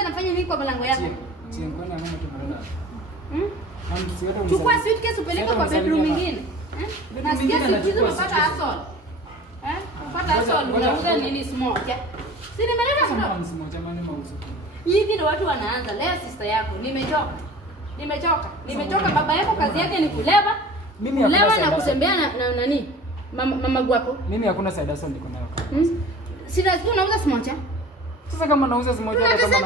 unaweza nafanya nini kwa mlango yako? Kwani mama tumelala. Chukua suitcase upeleke kwa bedroom nyingine. Nasikia siku umepata assault. Upata assault unauza nini smoke? Si nimeleta smoke. Smoke jamani mauzo. Hivi ndio watu wanaanza. Leo sister yako nimechoka. Baba yako kazi yake ni kuleva. Mimi kuleva na kutembea na nani? Mama gwako. Mimi hakuna side hustle niko nayo. Si lazima unauza smoke. Sasa kama nauza smoke hata kama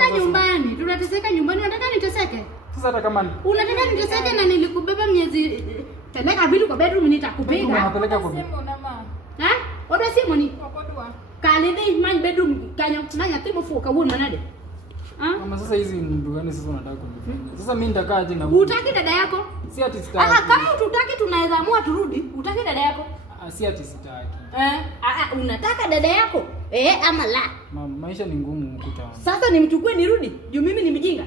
tunateseka nyumbani, unataka niteseke? Sasa hata kama unataka niteseke na nilikubeba miezi peleka vitu kwa bedroom nitakupiga. Unapeleka kwa simu na mama. Oda simu ni? Kokodwa. Kalidi man bedroom kanyo nanya timo fuka won manade. Mama sasa hizi ndio gani sasa unataka kunifanya? Sasa mimi nitakaa aje na utaki dada yako? Si ati sitaki. Kama utaki tunaweza amua turudi. Utaki dada yako? Si ati sitaki. Unataka dada yako? Ama la? Mama maisha ni ngumu huku town. Sasa nimchukue nirudi? Juu mimi ni mjinga.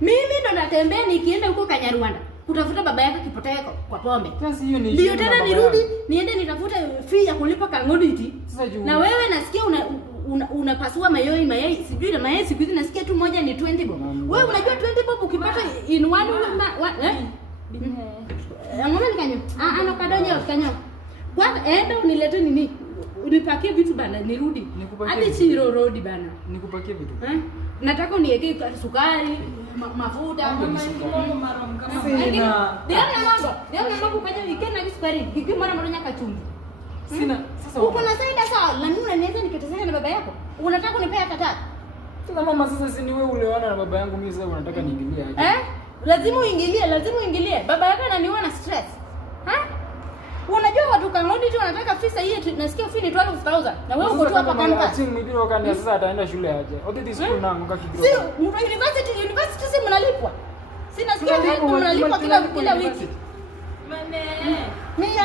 Mimi ndo natembea nikienda huko Kanyarwanda kutafuta baba yako kipoteko kwa pombe. Sasa hiyo ni ndio tena nirudi niende nitafute fee ya kulipa kangoditi. Na wewe nasikia unapasua mayai sijui na mayai siku hizi nasikia tu moja ni 20 bob. Wewe unajua 20 bob ukipata in one ngoma ni kanyo. Ana kadonyo kanyo. Kwa enda unilete nini? Unipakie vitu bana nirudi. Hadi Chiro Road bana. Nikupakie vitu. Nataka uniwekee sukari, mafuta, Ndio mambo kwenye weekend na sukari. Kiki mara nyaka chumvi. Sina. Sasa uko na saida sawa, na mimi unaniweza nikiteseka na baba yako. Unataka kunipea tata? Sasa mama sasa si ni wewe ulewana na baba yangu, mimi sasa unataka niingilie aje? Lazima uingilie. Baba yako ananiona na stress. Unajua watu kangoni tu wanataka fisa hii nasikia fee ni 12,000 na wewe uko tu hapa kama timu mwingine kani sasa ataenda shule aje? Odidi school na ngoka kidogo. Si university si mnalipwa. Si nasikia mnalipwa kila wiki. Mia.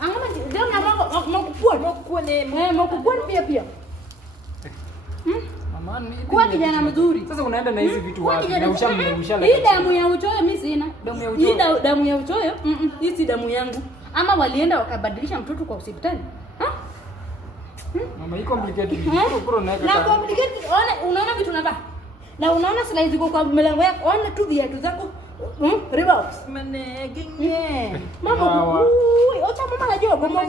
Angama ndio na mkupuan pia. Mama ni kwa kijana mzuri. Sasa unaenda na hizi vitu wapi? Na ushamlemshala. Hii damu ya uchoyo mimi sina. Hii damu ya uchoyo? Hii si damu yangu. Ama walienda wakabadilisha mtoto kwa hospitali. Mama iko complicated. Pro na complicated. Unaona vitu navaa. Na unaona slides ziko kwa mlango yako. Ona tu viatu zako. Reeboks. Mane ginye. Mama. Oi, acha mama najua mama.